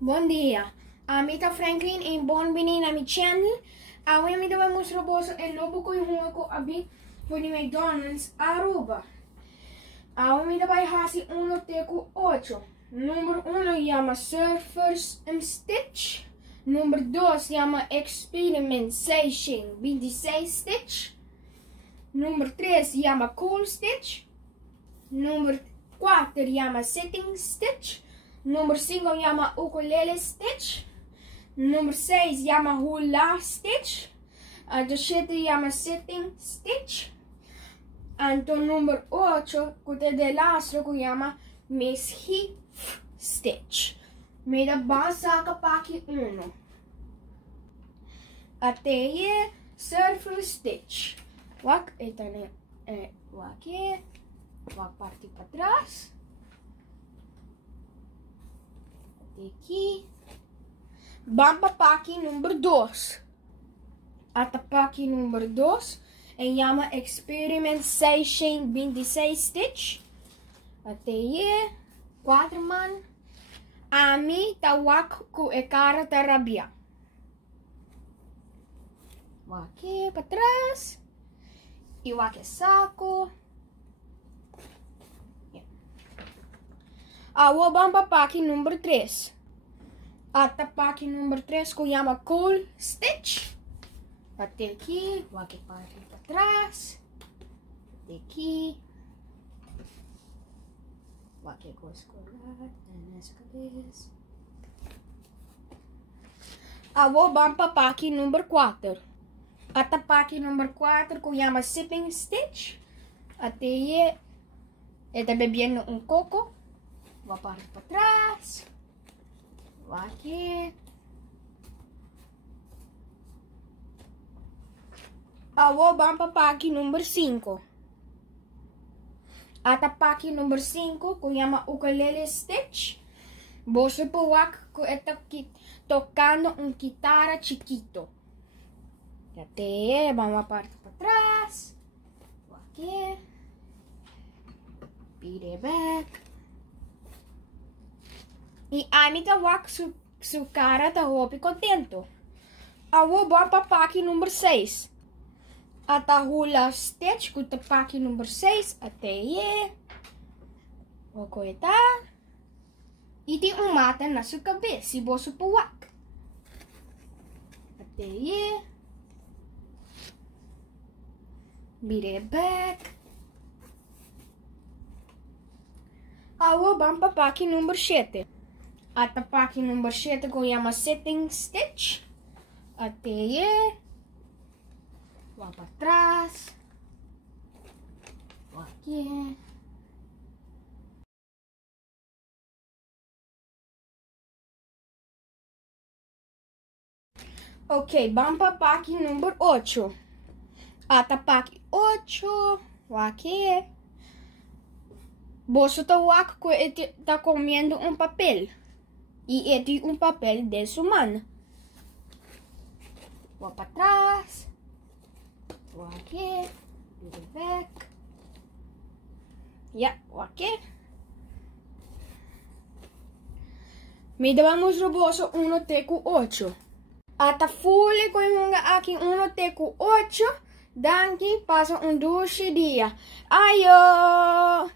Bom dia, amita Franklin e bem-vindo na minha channel. Hoje eu vou mostrar o lobo que eu abri por McDonald's Aruba. Hoje eu vou fazer teco 8. Número 1 chama Surfers Stitch. Número 2 chama Experimentation 26 Stitch. Número 3 chama Cool Stitch. Número 4 chama Setting Stitch. Número 5 chama Ukulele Stitch. Número 6 chama Hula Stitch. Número 7 chama Setting Stitch. Então, número 8, que é de lastro, que chama Miss Hip Stitch. Me dá base para aqui 1. Até aí, Surfer Stitch. Então, aqui, vou partir para trás. Aqui. Vamos para aqui número 2. Até para aqui número 2. E chama Experimentation 26 Stitch. Até aí. 4 man. A mim tá com a cara da rabia. Vou aqui para trás. E o aqui saco. Vou vamos para aqui número 3. Até para aqui número 3 que chama Cool Stitch. Até aqui, vou aqui para trás. Até aqui. Vou aqui com a escolar, nessa cabeça. Vou vamos para aqui número 4. Até para aqui número 4 que chama Sipping Stitch. Até aí, ele está bebendo coco. Vou para trás. Vou aqui. Vou vamos para aqui número 5. Até para aqui número 5, que chama Ukulele Stitch. Você pode estar tocando guitarra chiquito. Até vamos para trás. Vou aqui. Beat back. E a minha sua cara tá roupa contento. Vou para aqui número 6. Até Hula Stitch, que tá para aqui número 6. Até aí. Vou cortar. E tem mata na sua cabeça. Se você puak. Até aí. Beat back. Vou para aqui número 7. Até para aqui número 7 que chama Setting Stitch. Até aí. Vou para trás. Vou aqui. Ok, vamos para aqui número 8. Até para aqui 8. Vou aqui. Você está comendo papel. E este é papel de humano. Vou para trás. Vou aqui. Back. Vou aqui. Me damos o bolso 1 teco 8. Até fule com aqui 1 teco 8. Danke, passa um doce dia. Aio!